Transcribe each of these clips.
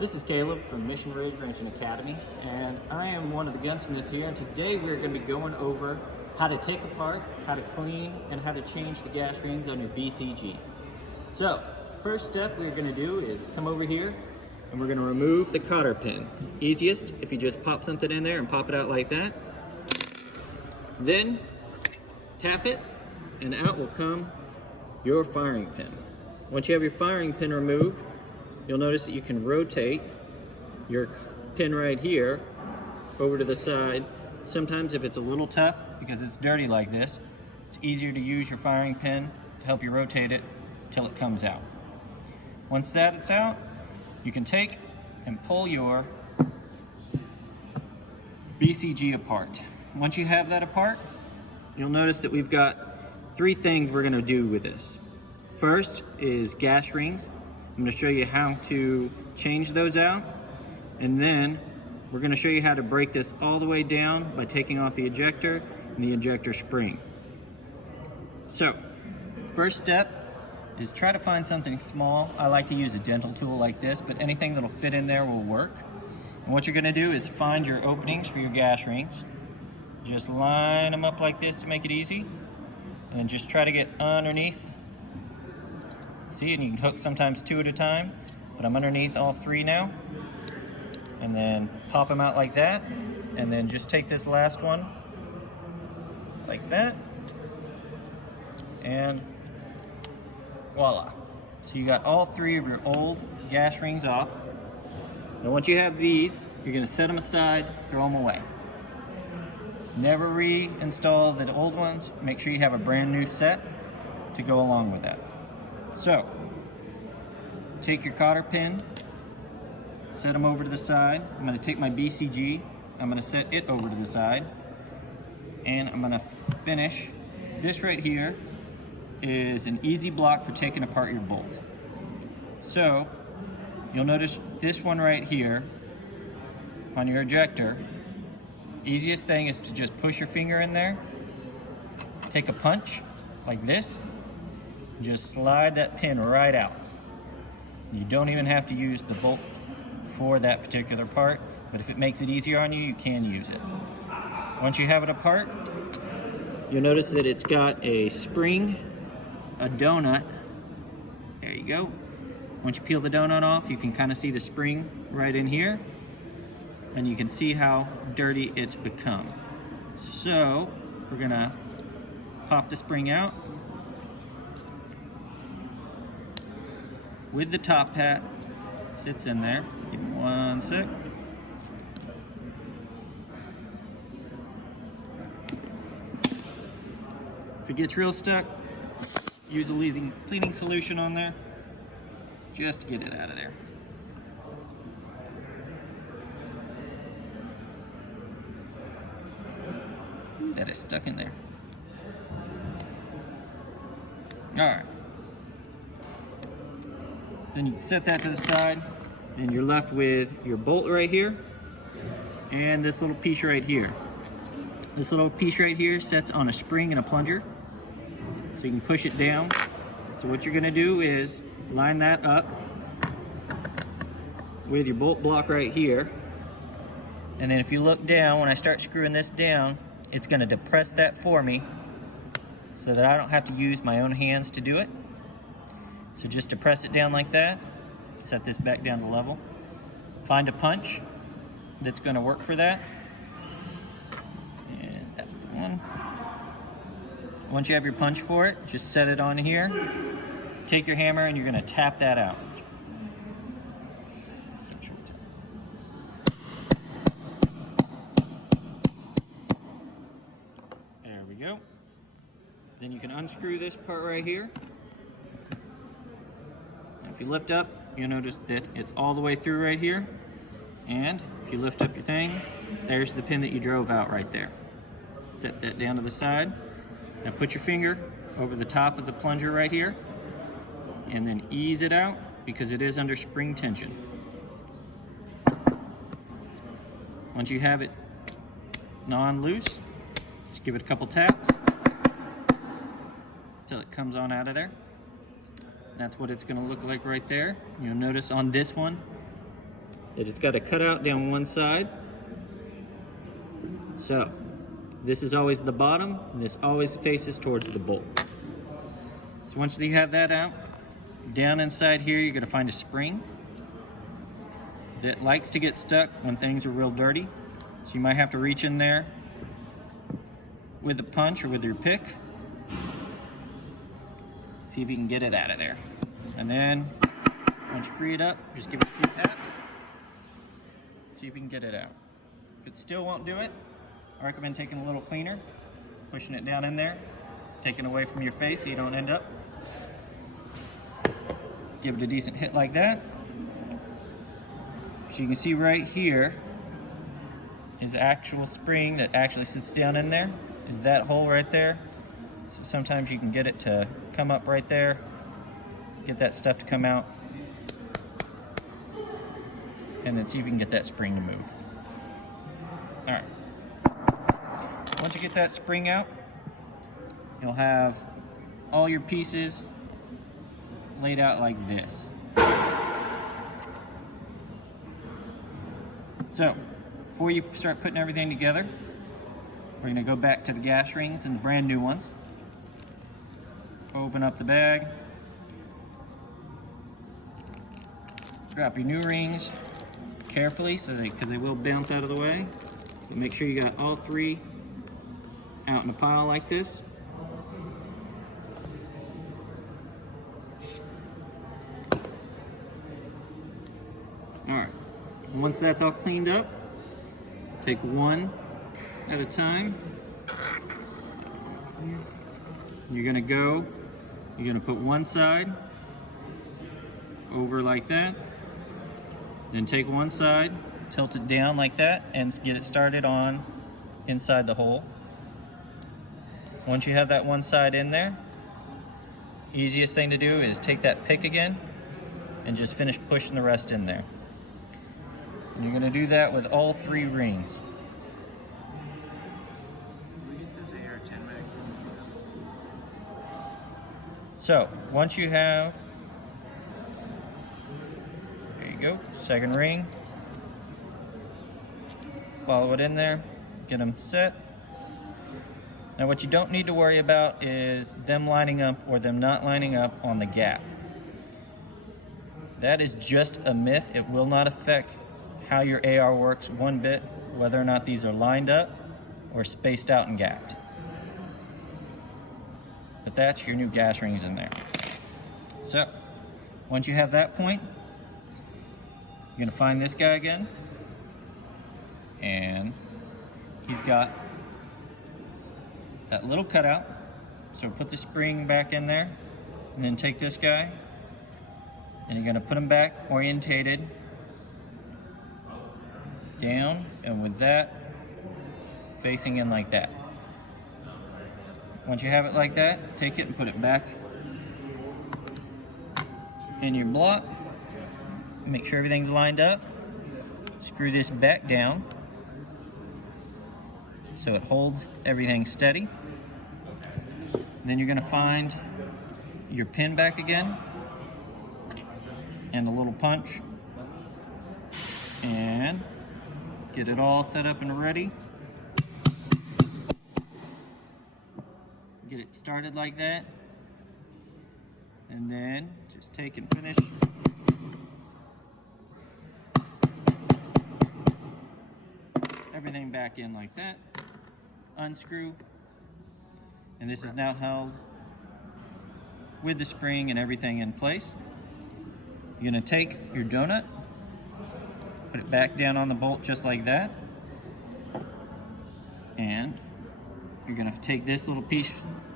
This is Caleb from Mission Ridge Ranching Academy, and I am one of the gunsmiths here, and today we're going to be going over how to take apart, how to clean, and how to change the gas rings on your BCG. So, first step we're going to do is come over here, and we're going to remove the cotter pin. Easiest if you just pop something in there and pop it out like that. Then, tap it, and out will come your firing pin. Once you have your firing pin removed, you'll notice that you can rotate your pin right here over to the side. Sometimes if it's a little tough, because it's dirty like this, it's easier to use your firing pin to help you rotate it till it comes out. Once that's out, you can take and pull your BCG apart. Once you have that apart, you'll notice that we've got three things we're going to do with this. First is gas rings. I'm going to show you how to change those out, and then we're going to show you how to break this all the way down by taking off the ejector and the ejector spring. So, first step is try to find something small. I like to use a dental tool like this, but anything that'll fit in there will work. And what you're going to do is find your openings for your gas rings. Just line them up like this to make it easy, and just try to get underneath. See, and you can hook sometimes two at a time, but I'm underneath all three now. And then pop them out like that, and then just take this last one like that, and voila. So you got all three of your old gas rings off. Now once you have these, you're going to set them aside, throw them away. Never reinstall the old ones. Make sure you have a brand new set to go along with that. So, take your cotter pin, set them over to the side. I'm going to take my BCG, I'm going to set it over to the side, and I'm going to finish. This right here is an easy block for taking apart your bolt. So, you'll notice this one right here on your ejector. Easiest thing is to just push your finger in there, take a punch like this, just slide that pin right out. You don't even have to use the bolt for that particular part, but if it makes it easier on you, you can use it. Once you have it apart, you'll notice that it's got a spring, a donut. There you go. Once you peel the donut off, you can kind of see the spring right in here, and you can see how dirty it's become. So we're gonna pop the spring out with the top hat. It sits in there. Give me one sec. If it gets real stuck, use a cleaning solution on there just to get it out of there. Ooh, that is stuck in there. All right. Then you set that to the side, and you're left with your bolt right here and this little piece right here. This little piece right here sets on a spring and a plunger, so you can push it down. So what you're gonna do is line that up with your bolt block right here, and then if you look down, when I start screwing this down, it's gonna depress that for me so that I don't have to use my own hands to do it. So just depress it down like that, set this back down to level. Find a punch that's going to work for that. And that's the one. Once you have your punch for it, just set it on here. Take your hammer and you're going to tap that out. There we go. Then you can unscrew this part right here. If you lift up, you'll notice that it's all the way through right here. And if you lift up your thing, there's the pin that you drove out right there. Set that down to the side. Now put your finger over the top of the plunger right here, and then ease it out because it is under spring tension. Once you have it non-loose, just give it a couple taps until it comes on out of there. That's what it's going to look like right there. You'll notice on this one, It's got a cutout down one side. So this is always the bottom, and this always faces towards the bolt. So once you have that out, down inside here you're going to find a spring that likes to get stuck when things are real dirty. So you might have to reach in there with a punch or with your pick. See if you can get it out of there. And then once you free it up, just give it a few taps. See if you can get it out. If it still won't do it, I recommend taking a little cleaner, pushing it down in there, taking it away from your face so you don't end up. Give it a decent hit like that. So you can see right here is the actual spring that actually sits down in there, is that hole right there. So sometimes you can get it to come up right there, get that stuff to come out, and then see if you can get that spring to move. All right. Once you get that spring out, you'll have all your pieces laid out like this. So, before you start putting everything together, we're going to go back to the gas rings and the brand new ones. Open up the bag. Drop your new rings carefully because they will bounce out of the way. But make sure you got all three out in a pile like this. Alright, once that's all cleaned up, take one at a time. You're gonna put one side over like that, then take one side, tilt it down like that, and get it started on inside the hole. Once you have that one side in there, easiest thing to do is take that pick again and just finish pushing the rest in there. And you're going to do that with all three rings. So once you have, there you go, second ring, follow it in there, get them set. Now what you don't need to worry about is them lining up or them not lining up on the gap. That is just a myth. It will not affect how your AR works one bit, whether or not these are lined up or spaced out and gapped. But that's your new gas rings in there. So once you have that point, you're gonna find this guy again, and he's got that little cutout. So put the spring back in there, and then take this guy, and you're gonna put him back orientated down, and with that, facing in like that. Once you have it like that, take it and put it back in your block. Make sure everything's lined up. Screw this back down so it holds everything steady. Then you're gonna find your pin back again and a little punch, and get it all set up and ready. Get it started like that, and then just take and finish. Everything back in like that. Unscrew, and this is now held with the spring and everything in place. You're going to take your donut, put it back down on the bolt just like that, and you're going to take this little piece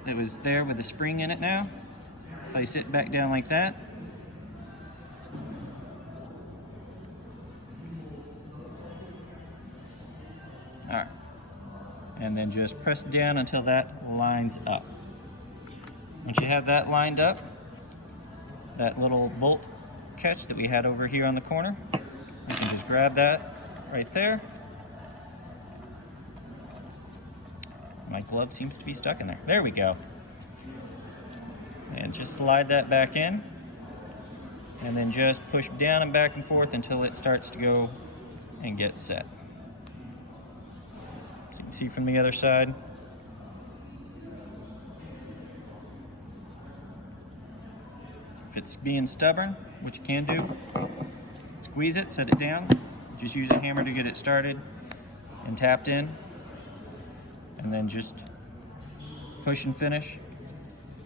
that was there with the spring in it now, place it back down like that, alright, and then just press down until that lines up. Once you have that lined up, that little bolt catch that we had over here on the corner, you can just grab that right there. My glove seems to be stuck in there. There we go. And just slide that back in. and then just push down and back and forth until it starts to go and get set. So you can see from the other side. If it's being stubborn, which you can do, squeeze it, set it down, just use a hammer to get it started and tapped in, and then just push and finish.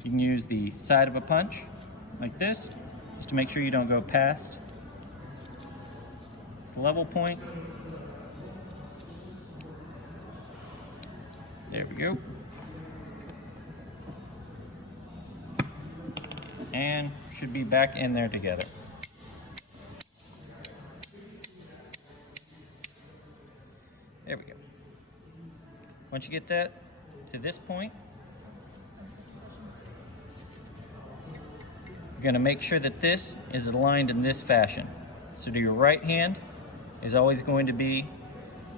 You can use the side of a punch like this, just to make sure you don't go past its level point. There we go. And should be back in there together. There we go. Once you get that to this point, you're going to make sure that this is aligned in this fashion. So to your right hand is always going to be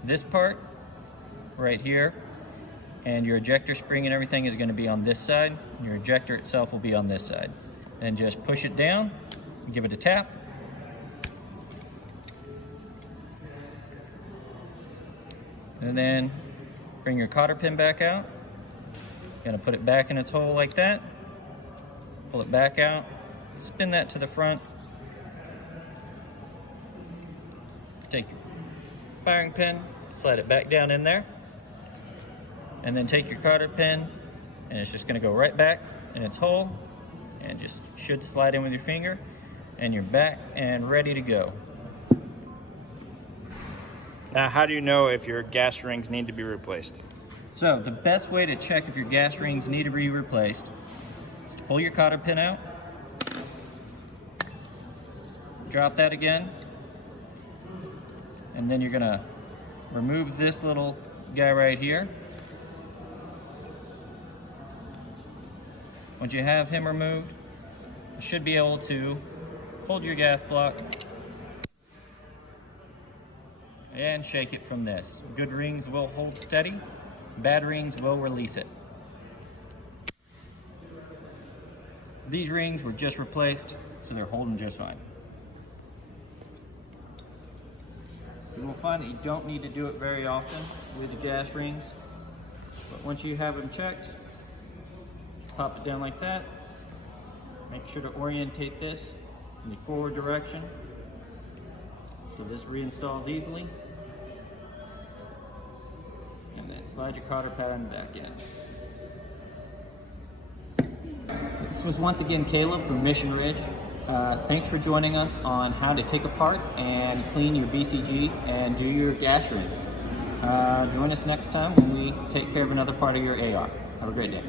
this part right here, and your ejector spring and everything is going to be on this side, and your ejector itself will be on this side. Then just push it down, give it a tap, and then bring your cotter pin back out. You're going to put it back in its hole like that, pull it back out, spin that to the front, take your firing pin, slide it back down in there, and then take your cotter pin, and it's just going to go right back in its hole, and just should slide in with your finger, and you're back and ready to go. Now, how do you know if your gas rings need to be replaced? So the best way to check if your gas rings need to be replaced is to pull your cotter pin out, drop that again, and then you're going to remove this little guy right here. Once you have him removed, you should be able to hold your gas block and shake it from this. Good rings will hold steady, bad rings will release it. These rings were just replaced, so they're holding just fine. You will find that you don't need to do it very often with the gas rings, but once you have them checked, pop it down like that. Make sure to orientate this in the forward direction so this reinstalls easily. And then slide your cotter pattern back in. This was once again Caleb from Mission Ridge. Thanks for joining us on how to take apart and clean your BCG and do your gas rings. Join us next time when we take care of another part of your AR. Have a great day.